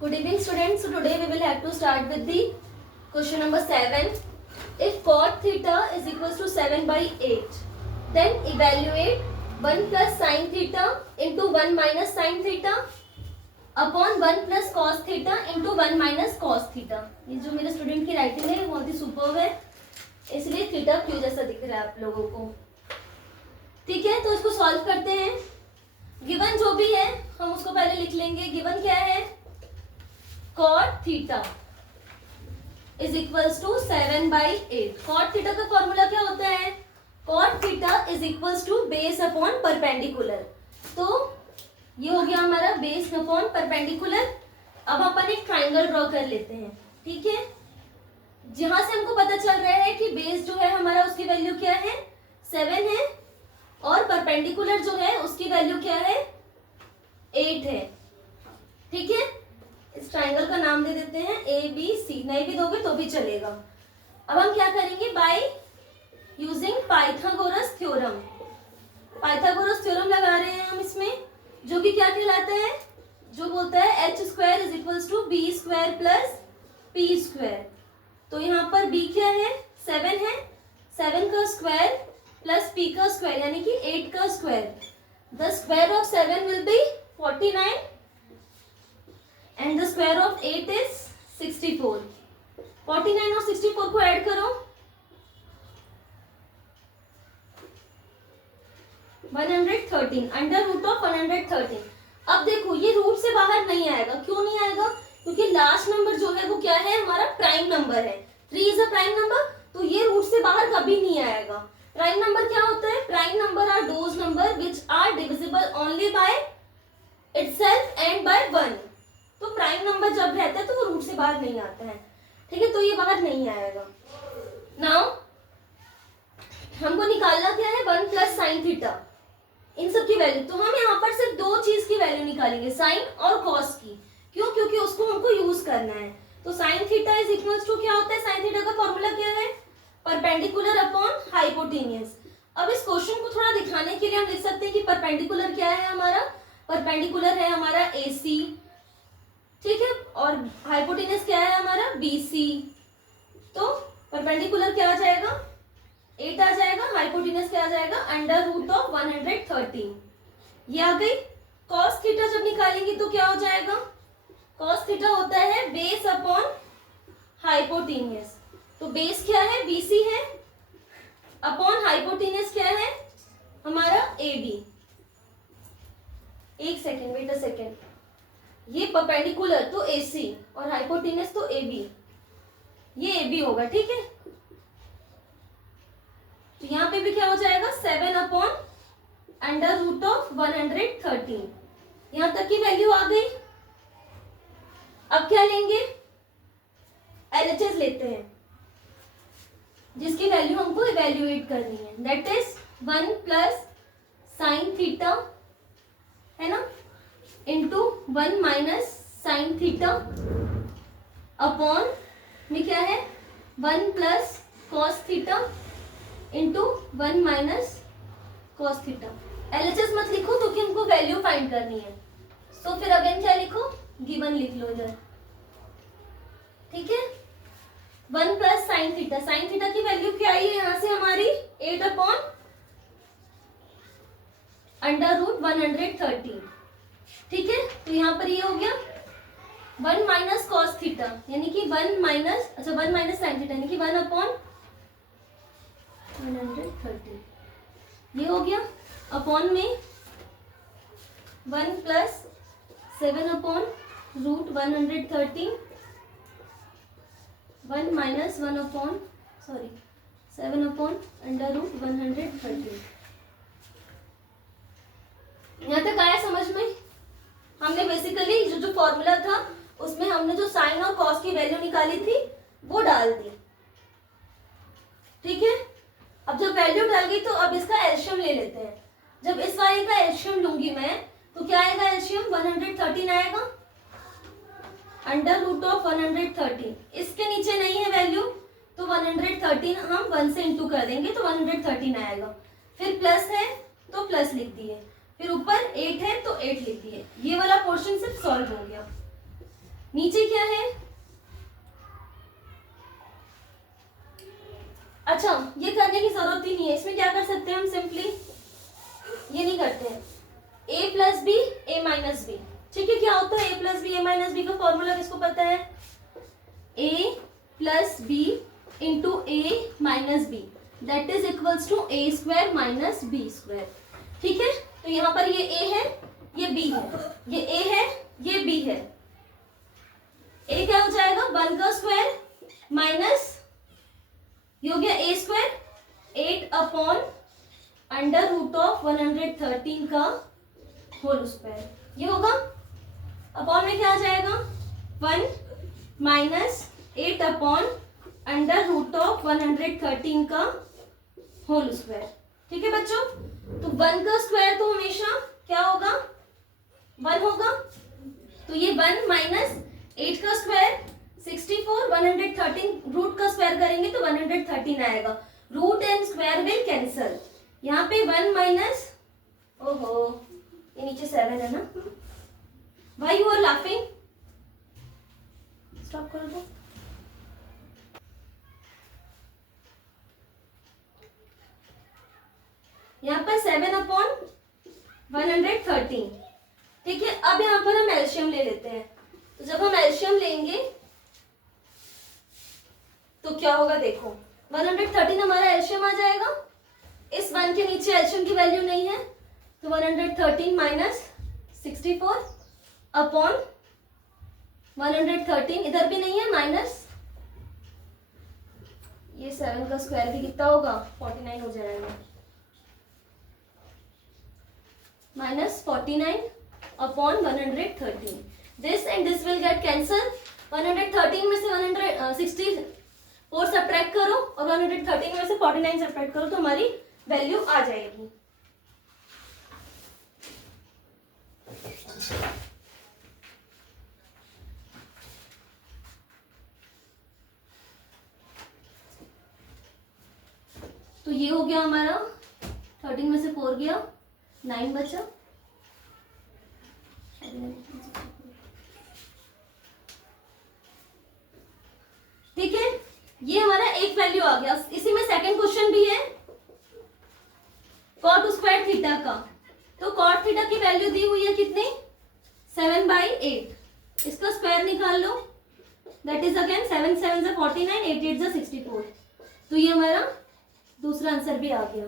Good evening students. So today we will have to start with the question number 7. If cot theta is equals to 7 by 8, then evaluate 1 plus sin theta into 1 minus sin theta upon 1 plus cos theta into 1 minus cos theta. ये जो मेरे student की writing है बहुत ही superb है, इसलिए theta Q जैसा दिख रहा है आप लोगों को. ठीक है, तो इसको सॉल्व करते हैं. गिवन जो भी है हम उसको पहले लिख लेंगे. गिवन क्या है? cot theta is equals to 7 by 8. cot theta का फॉर्मूला क्या होता है? cot theta is equals to base upon perpendicular. तो ये हो गया हमारा बेस अपॉन परपेंडिकुलर. अब अपन एक ट्राइंगल ड्रॉ कर लेते हैं. ठीक है, जहां से हमको पता चल रहा है कि बेस जो है हमारा उसकी वैल्यू क्या है? 7 है और परपेंडिकुलर जो है उसकी वैल्यू क्या है? 8 है. ठीक है, इस ट्राइंगल का नाम दे देते हैं ए बी सी. नहीं भी दोगे तो भी चलेगा. अब हम क्या करेंगे? By using Pythagoras theorem. Pythagoras theorem लगा रहे हैं हम इसमें, जो कि क्या कहलाता है? जो बोलता है H square is equals to B square plus P square. तो यहाँ पर बी क्या है? 7 है. 7 का स्क्वायर प्लस पी का स्क्वायर यानी कि 8 का square. The square of 7 will be 49 and the square of 8 is 64. 49 और 64 को ऐड करो. 113 अंडर रूट ऑफ 113. अब देखो ये रूट से बाहर नहीं आएगा. क्यों नहीं आएगा? क्योंकि लास्ट नंबर जो है वो क्या है? हमारा प्राइम नंबर है. 3 इज अ प्राइम नंबर, तो ये रूट से बाहर कभी नहीं आएगा. प्राइम नंबर क्या होता है? Prime number are those numbers which are divisible only by itself and by 1. तो प्राइम नंबर जब रहता है तो वो रूट से बाहर नहीं आता है. ठीक है, तो ये बाहर नहीं आएगा. नाउ हमको निकालना क्या है? 1 प्लस साइन थीटा, इन सब की वैल्यू. तो हम यहाँ पर सिर्फ दो चीज की वैल्यू निकालेंगे, साइन और कॉस की. क्यों? क्योंकि उसको हमको यूज करना है. तो sine theta is equals to क्या होता है? साइन थीटा का फॉर्मूला क्या है? Perpendicular upon hypotenuse. अब इस क्वेश्चन को थोड़ा दिखाने के लिए हम लिख सकते हैं कि परपेंडिकुलर क्या है हमारा? परपेंडिकुलर है हमारा AC. ठीक है, और हाइपोटेनस क्या है हमारा? BC. तो परपेंडिकुलर क्या आ जाएगा? 8 आ जाएगा. हाइपोटेनस क्या आ जाएगा? Under root of 113. ये आ गई. कॉस थीटा जब निकालेंगे तो क्या हो जाएगा? कॉस थीटा होता है बेस अपॉन हाइपोटेनियस. तो बेस क्या है? BC है. अपॉन हाइपोटेनस क्या है हमारा? AB. एक सेकेंड, वेट अ सेकेंड. ये परपेंडिकुलर तो AC और हाइपोटेनस तो AB. ये AB होगा. ठीक है, तो यहाँ पे भी क्या हो जाएगा? 7 अपॉन अंडर रूट ऑफ 113. यहां तक की वैल्यू आ गई. अब क्या लेंगे? LHS लेते हैं, जिसकी वैल्यू हमको इवेल्युएट करनी है. That is 1 plus sine theta है ना, into 1 minus sine theta upon में क्या है? 1 plus cos theta into 1 minus cos theta. LHS मत लिखो क्योंकि हमको वैल्यू फाइंड करनी है. तो फिर अगेन क्या लिखो? गिवन लिख लो इधर. ठीक है, 1 plus sine theta. Sine theta की वैल्यू क्या आई है यहां से हमारी? 8 अपॉन अंडर रूट 113. ठीक है, तो यहाँ पर ये हो गया 1 माइनस कॉस थीटा यानी कि 1 माइनस, अच्छा 1 माइनस साइन थीटा यानी कि 1 अपॉन 113. ये हो गया. अपॉन में 1 plus 7 upon root 113. 1 minus 1 upon 7 upon under root 113. यहाँ तक आया समझ में? हमने बेसिकली जो फॉर्मूला था उसमें हमने जो साइन और कॉस की वैल्यू निकाली थी वो डाल दी. ठीक है, अब जब वैल्यू डाल गई तो अब इसका एलसीएम ले लेते हैं. जब इस वाले का एलसीएम लूंगी मैं तो क्या आएगा? एलसीएम 113 आएगा अंडर रूट ऑफ 113. इसके नीचे नहीं है वैल्यू तो 113 हम 1 से इंटू कर देंगे तो 113 आएगा. फिर प्लस है तो प्लस लिख दिए. फिर ऊपर 8 है तो 8 लिख दिए. ये वाला पोर्शन सिर्फ सॉल्व हो गया. नीचे क्या है? अच्छा, ये करने की जरूरत ही नहीं है, इसमें क्या कर सकते हैं हम सिंपली, ये नहीं करते हैं, a plus B A minus B. ठीक है, क्या होता है a plus B A minus B का फॉर्मूला किसको पता है? a plus B into A minus B that is equals to A square minus B square. ठीक है, तो यहाँ पर ये a है, ये b है, ये a है, ये b है। a क्या हो जाएगा? 1 का स्क्वायर माइनस, ये हो गया a square 8 upon under root of 113 का होल स्क्वायर, ये होगा। अपॉन में क्या आ जाएगा? 1 minus 8 upon under root of 113 का होल स्क्वायर। ठीक है बच्चों, तो 1 का स्क्वायर तो हमेशा क्या होगा? 1 होगा। तो ये 1 माइनस 8 का स्क्वायर 64, 113 रूट का स्क्वायर करेंगे तो 113 आएगा। Root and square will cancel. यहाँ पे 1 माइनस, ओहो ये नीचे 7 है ना, why you are laughing? Stop कर दो। यहाँ पर 7 अपॉन 113। ठीक है, अब यहाँ पर हम एलसीएम ले लेते हैं। तो जब हम एलसीएम लेंगे तो क्या होगा देखो, 113 हमारा एलसीएम आ जाएगा। इस 1 के नीचे एलसीएम की वैल्यू नहीं है, तो 113 माइनस 64 अपॉन 113, इधर भी नहीं है माइनस, ये 7 का स्क्वायर भी कितना होगा? 49 हो जाएगा, minus 49 upon 113। This and this will get cancel. 113 में से 164 सब्ट्रैक्ट करो और 113 में से 49 सब्ट्रैक्ट करो तो हमारी वैल्यू आ जाएगी। तो ये हो गया हमारा, 13 में से 4 गया, 9 बचा। ठीक है, ये हमारा एक वैल्यू आ गया। इसी में सेकंड क्वेश्चन भी है कॉट स्क्वायर थीटा का। तो कॉट थीटा की वैल्यू दी हुई है कितनी? 7/8। इसका स्क्वायर निकाल लो, दैट इज अगेन 7 7 49, 8 8 64। तो ये हमारा दूसरा आंसर भी आ गया।